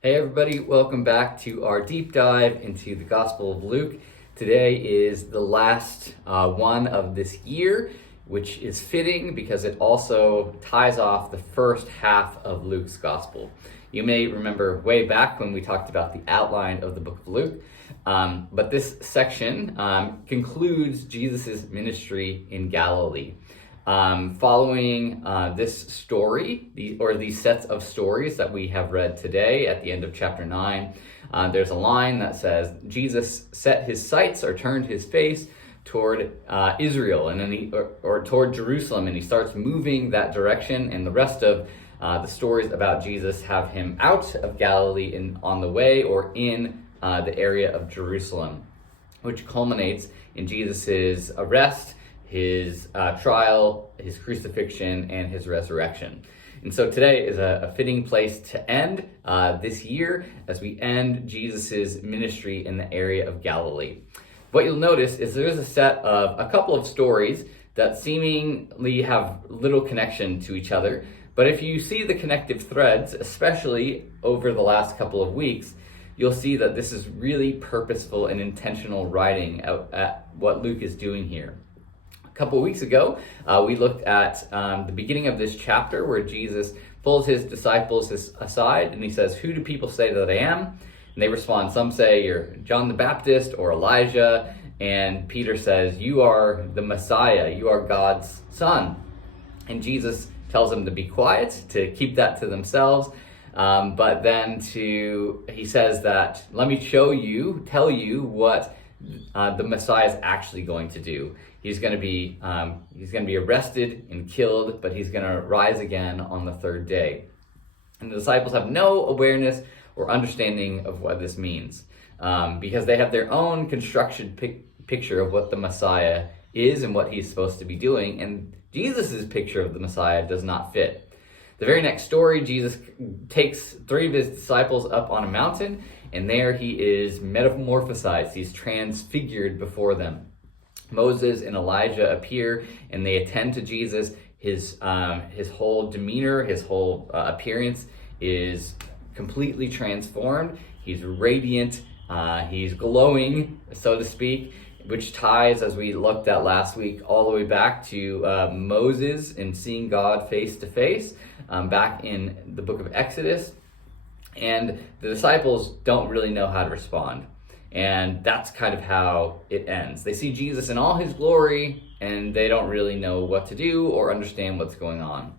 Hey everybody, welcome back to our deep dive into the Gospel of Luke. Today is the last one of this year, which is fitting because it also ties off the first half of Luke's Gospel. You may remember way back when we talked about the outline of the book of Luke, but this section concludes Jesus' ministry in Galilee. Following this story, these sets of stories that we have read today at the end of chapter 9, there's a line that says, Jesus set his sights or turned his face toward Israel and then or toward Jerusalem, and he starts moving that direction, and the rest of the stories about Jesus have him out of Galilee and on the way or in the area of Jerusalem, which culminates in Jesus's arrest, his trial, his crucifixion, and his resurrection. And so today is a fitting place to end this year as we end Jesus's ministry in the area of Galilee. What you'll notice is there's a couple of stories that seemingly have little connection to each other, but if you see the connective threads, especially over the last couple of weeks, you'll see that this is really purposeful and intentional writing at what Luke is doing here. A couple of weeks ago, we looked at the beginning of this chapter where Jesus pulls his disciples aside and he says, "Who do people say that I am?" And they respond, some say you're John the Baptist or Elijah, and Peter says, "You are the Messiah, you are God's son." And Jesus tells them to be quiet, to keep that to themselves, but then he says that, "Let me tell you what the Messiah is actually going to do. He's going to be arrested and killed, but he's going to rise again on the third day." And the disciples have no awareness or understanding of what this means, because they have their own constructed picture of what the Messiah is and what he's supposed to be doing, and Jesus' picture of the Messiah does not fit. The very next story, Jesus takes 3 of his disciples up on a mountain, and there he is metamorphosized. He's transfigured before them. Moses and Elijah appear, and they attend to Jesus. His whole demeanor, his whole appearance is completely transformed. He's radiant. He's glowing, so to speak, which ties, as we looked at last week, all the way back to Moses and seeing God face to face back in the book of Exodus. And the disciples don't really know how to respond. And that's kind of how it ends. They see Jesus in all his glory, and they don't really know what to do or understand what's going on.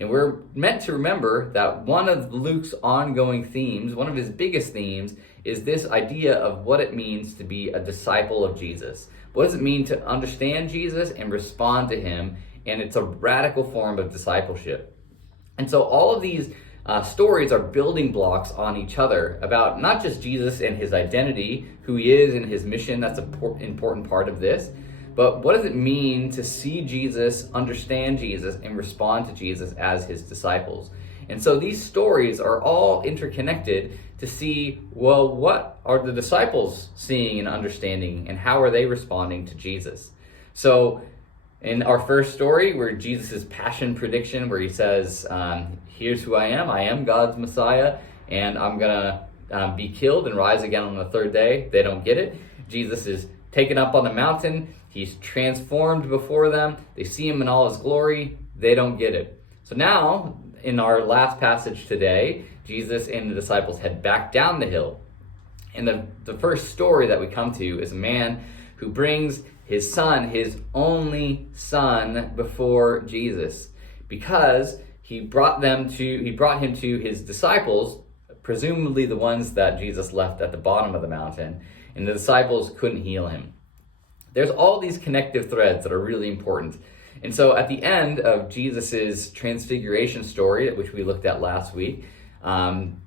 And we're meant to remember that one of Luke's ongoing themes, one of his biggest themes, is this idea of what it means to be a disciple of Jesus. What does it mean to understand Jesus and respond to him? And it's a radical form of discipleship. And so all of these stories are building blocks on each other about not just Jesus and his identity, who he is and his mission. That's an important part of this. But what does it mean to see Jesus, understand Jesus, and respond to Jesus as his disciples? And so these stories are all interconnected to see, well, what are the disciples seeing and understanding, and how are they responding to Jesus? So in our first story, where Jesus' passion prediction, where he says, "Here's who I am God's Messiah, and I'm going to be killed and rise again on the third day." They don't get it. Jesus is taken up on the mountain. He's transformed before them. They see him in all his glory. They don't get it. So now, in our last passage today, Jesus and the disciples head back down the hill. And the first story that we come to is a man who brings his son, his only son, before Jesus, because he brought him to his disciples, presumably the ones that Jesus left at the bottom of the mountain, and the disciples couldn't heal him. There's all these connective threads that are really important. And so at the end of Jesus's transfiguration story, which we looked at last week,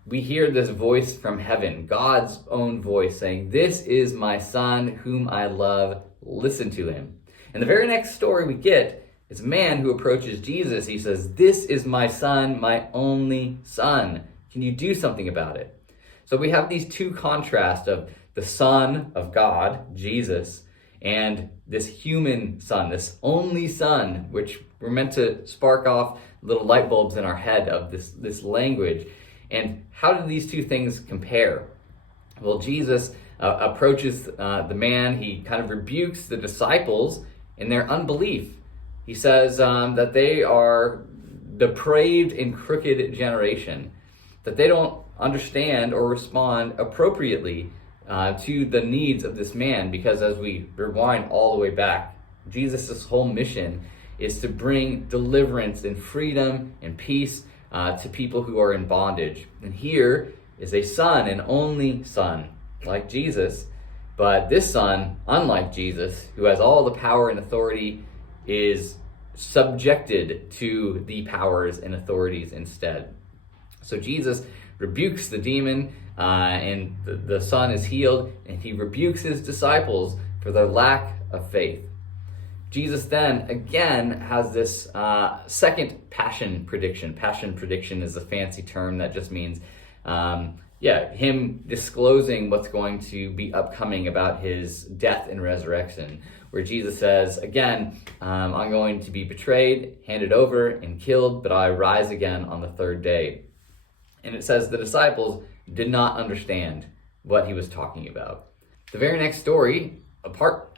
we hear this voice from heaven, God's own voice saying, "This is my son whom I love, listen to him." And the very next story we get is a man who approaches Jesus. He says, "This is my son, my only son. Can you do something about it?" So we have these two contrasts of the Son of God, Jesus, and this human son, this only son, which we're meant to spark off little light bulbs in our head of this language. And how do these two things compare? Well, Jesus approaches the man. He kind of rebukes the disciples in their unbelief. He says that they are depraved and crooked generation, that they don't understand or respond appropriately to the needs of this man, because as we rewind all the way back, Jesus' whole mission is to bring deliverance and freedom and peace to people who are in bondage. And here is a son, an only son, like Jesus, but this son, unlike Jesus, who has all the power and authority, is subjected to the powers and authorities instead. So Jesus rebukes the demon, and the son is healed, and he rebukes his disciples for their lack of faith. Jesus then again has this second passion prediction. Passion prediction is a fancy term that just means him disclosing what's going to be upcoming about his death and resurrection, where Jesus says, again, I'm going to be betrayed, handed over, and killed, but I rise again on the third day. And it says the disciples did not understand what he was talking about. The very next story,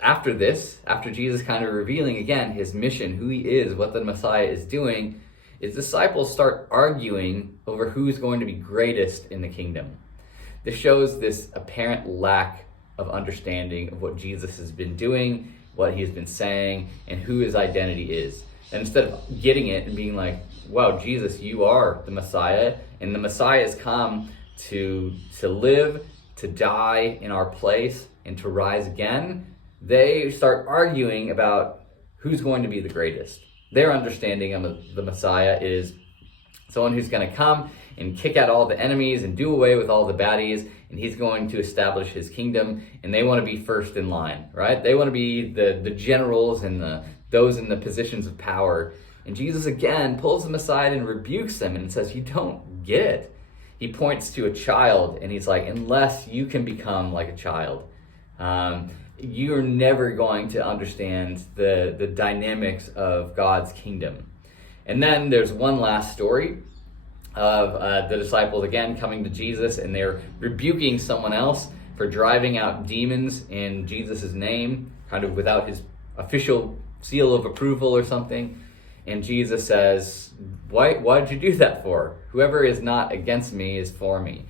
after this, after Jesus kind of revealing again his mission, who he is, what the Messiah is doing, his disciples start arguing over who's going to be greatest in the kingdom. This shows this apparent lack of understanding of what Jesus has been doing, what he's been saying, and who his identity is. And instead of getting it and being like, wow, Jesus, you are the Messiah, and the Messiah has come to live, to die in our place, and to rise again, they start arguing about who's going to be the greatest. Their understanding of the Messiah is someone who's going to come and kick out all the enemies and do away with all the baddies, and he's going to establish his kingdom, and they want to be first in line, right? They want to be the generals and those in the positions of power. And Jesus again pulls them aside and rebukes them and says, you don't get it. He points to a child and he's like, unless you can become like a child, you're never going to understand the dynamics of God's kingdom. And then there's one last story of the disciples again coming to Jesus, and they're rebuking someone else for driving out demons in Jesus' name, kind of without his official seal of approval or something. And Jesus says, why did you do that for? Whoever is not against me is for me.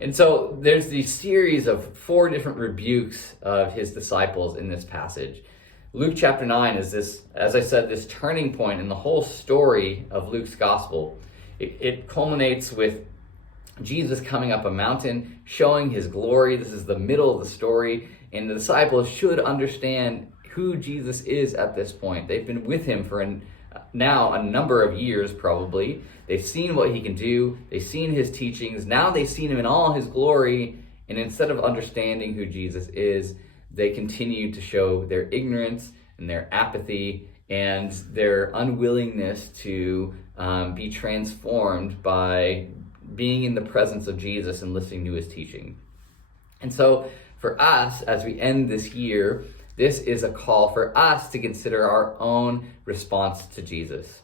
And so there's these series of 4 different rebukes of his disciples in this passage. Luke chapter 9 is this, as I said, this turning point in the whole story of Luke's gospel. It culminates with Jesus coming up a mountain, showing his glory. This is the middle of the story, and the disciples should understand who Jesus is at this point. They've been with him for now a number of years probably. They've seen what he can do. They've seen his teachings. Now they've seen him in all his glory, and instead of understanding who Jesus is, they continue to show their ignorance and their apathy and their unwillingness to be transformed by being in the presence of Jesus and listening to his teaching. And so for us, as we end this year, this is a call for us to consider our own response to Jesus.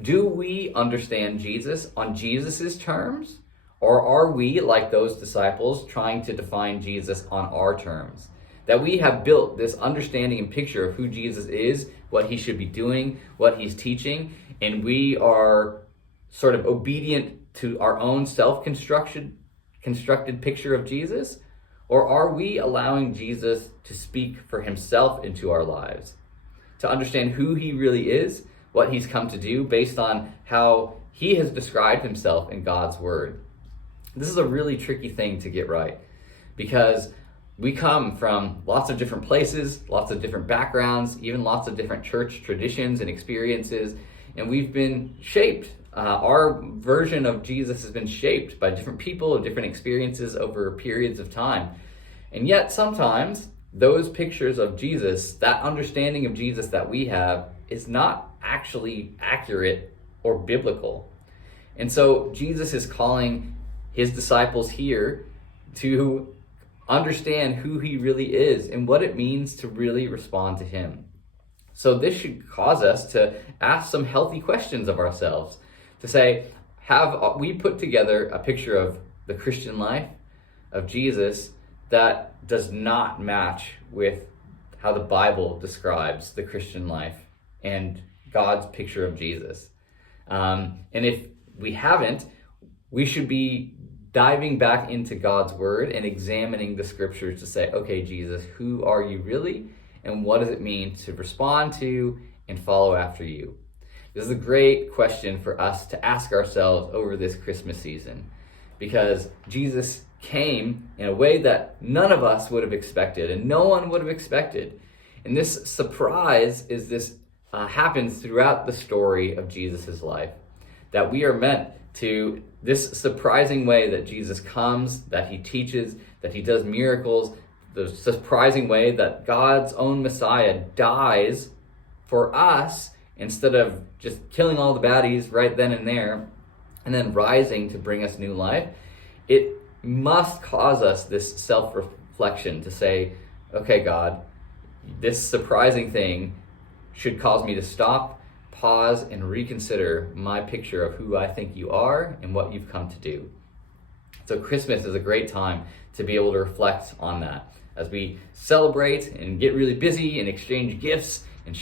Do we understand Jesus on Jesus's terms? Or are we, like those disciples, trying to define Jesus on our terms? That we have built this understanding and picture of who Jesus is, what he should be doing, what he's teaching, and we are sort of obedient to our own constructed picture of Jesus? Or are we allowing Jesus to speak for himself into our lives? To understand who he really is, what he's come to do based on how he has described himself in God's word. This is a really tricky thing to get right, because we come from lots of different places, lots of different backgrounds, even lots of different church traditions and experiences, and we've been shaped. Our version of Jesus has been shaped by different people and different experiences over periods of time. And yet sometimes those pictures of Jesus, that understanding of Jesus that we have, is not actually accurate or biblical. And so Jesus is calling his disciples here to understand who he really is and what it means to really respond to him. So this should cause us to ask some healthy questions of ourselves, to say, have we put together a picture of the Christian life, of Jesus, that does not match with how the Bible describes the Christian life and God's picture of Jesus. And if we haven't, we should be diving back into God's word and examining the scriptures to say, okay, Jesus, who are you really? And what does it mean to respond to and follow after you? This is a great question for us to ask ourselves over this Christmas season, because Jesus came in a way that none of us would have expected and no one would have expected. And this surprise is this happens throughout the story of Jesus' life, that we are meant to, this surprising way that Jesus comes, that he teaches, that he does miracles, the surprising way that God's own Messiah dies for us instead of just killing all the baddies right then and there and then rising to bring us new life. It must cause us this self-reflection to say, okay, God, this surprising thing should cause me to stop, pause, and reconsider my picture of who I think you are and what you've come to do. So Christmas is a great time to be able to reflect on that. As we celebrate and get really busy and exchange gifts and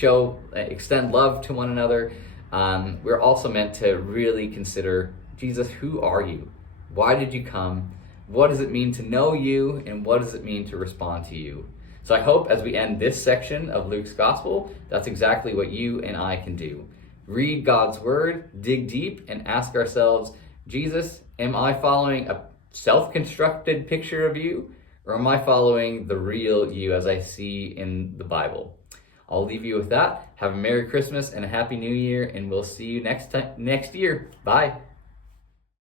extend love to one another, we're also meant to really consider, Jesus, who are you? Why did you come? What does it mean to know you? And what does it mean to respond to you? So I hope as we end this section of Luke's gospel, that's exactly what you and I can do. Read God's word, dig deep, and ask ourselves, Jesus, am I following a self-constructed picture of you? Or am I following the real you as I see in the Bible? I'll leave you with that. Have a Merry Christmas and a Happy New Year, and we'll see you next year. Bye.